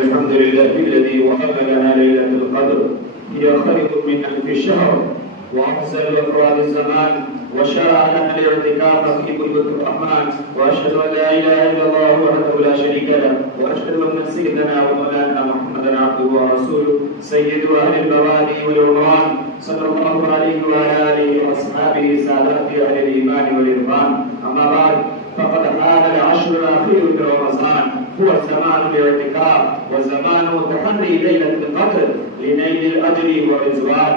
الحمد لله الذي وهب لنا ليلة القدر، هي خير من ألف شهر وأفضل أفراد الزمان، وشرع لنا الاعتكاف في بيوت الرحمن. وأشهد أن لا إله إلا الله وحده لا شريك له، وأشهد أن سيدنا ومولانا محمدا عبده ورسوله سيد أهل البوادي والعمران، صلى الله عليه وعلى آله وأصحابه سادات أهل الإيمان والإرفان. أما بعد، فقد حان العشر الأخير من رمضان، هو زمان الاعتكاف وزمان تحري ليلة القدر لنيل الأجر والرضوان.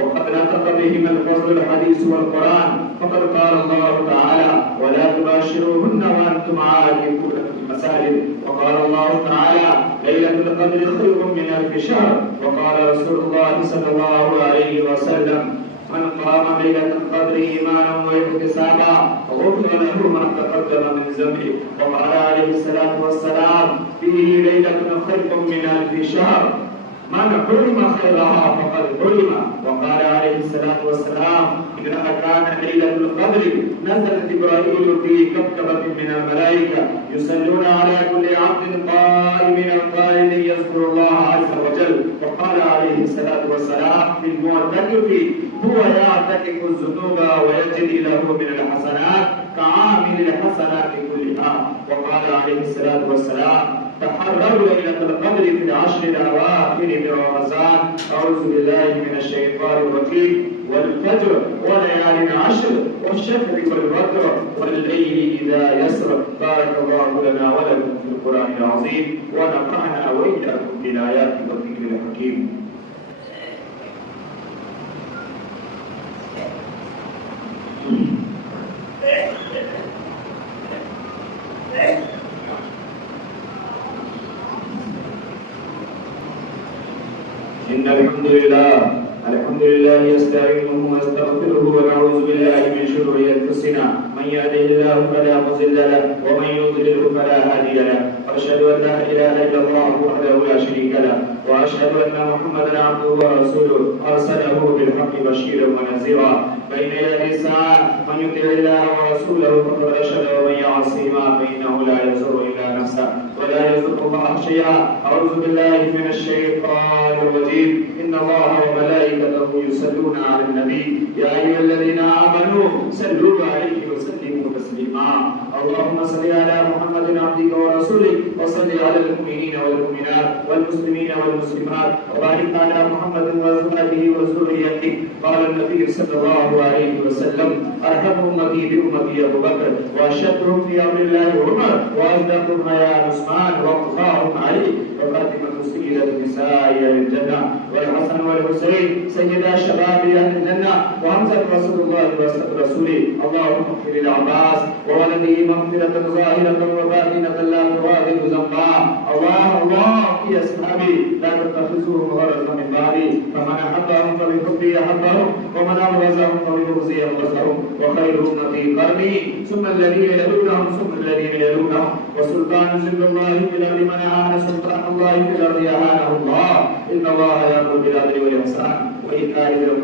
وقد نطق بهما الفضل الحديث والقرآن، فقد قال الله تعالى: ولا تباشروهن وأنتم عاكفون في المساجد. وقال الله تعالى: ليلة القدر خير من ألف شهر. وقال رسول الله صلى الله عليه وسلم: من قام ليلة القدر إيمانا واحتسابا غفر له ما تقدم من ذنبه. وقال عليه الصلاة والسلام: فيه ليلة خير من ألف شهر، من حرم خيرها فقد حرم. وقال عليه الصلاة والسلام: إنها كانت ليلة القدر نزل جبرائيل في كوكبة من الملائكة يصلون على كل عبد قائم قائل يذكر الله عز وجل. وقال عليه الصلاة والسلام: في المعتكف هو يعتكف الذنوب ويجري له من الحسنات كعامل الحسنات كلها. وقال عليه الصلاة والسلام: تحرروا ليلة القدر في العشر الأواخر من رمضان. أعوذ بالله من الشيطان الرجيم. والفجر وليال عشر والشفع والوتر والليل إذا يسر. بارك الله لنا ولكم في القرآن العظيم، ونفعنا وإياكم بالآيات والذكر الحكيم. إن الحمد لله يستعينه ويستغفره ونعوذ بالله من شرور أنفسنا، من يهده الله فلا مضل له ومن يضلله فلا هادي له. وأشهد أن لا إله إلا الله وحده لا شريك له، وأشهد أن محمدا عبده ورسوله أرسله بالحق بشيرا ونذيرا بين يدي الساعة. من يطع الله ورسوله فقد رشد، ومن يعصهما فإنه لا يضر إلا نفسه ولا يضر الله شيئا. أعوذ بالله من الشيطان الرجيم. إن الله وملائكته يصلون على النبي يا أيها الذين آمنوا صلوا عليه وسلموا تسليما. اللهم صل على محمد عبدك ورسولك، وصل على المؤمنين والمؤمنات والمسلمين والمسلمات، وبارك على محمد وأزواجه وذريته. قال النبي صلى الله عليه وسلم: أرحم أمتي بأمتي أبو بكر، وأشدهم في أمر الله عمر، وأصدقهم يا عثمان، وأوفاهم علي، وفاطمة سيدة نساء أهل الجنة، والحسن والحسين سيدا شباب أهل الجنة، وحمزة رسول الله وسط رسوله. اللهم اغفر للعباس وولده مغفرة ظاهرة وباطنة لا تغادر ذنبا. الله في أصحابي لا تتخذوهم غرضا من بعدي، فمن أحبهم فبحبي أحبهم، ومن أبغضهم فببغضي أبغضهم. وخير أمتي قرني، ثم الذين يلونهم ثم الذين يلونهم. وسلطان ذل الله في الأرض من أعان سلطان الله في الأرض أعانه الله. إن الله يأمر بالعدل والإحسان وإيتاء ذي القربى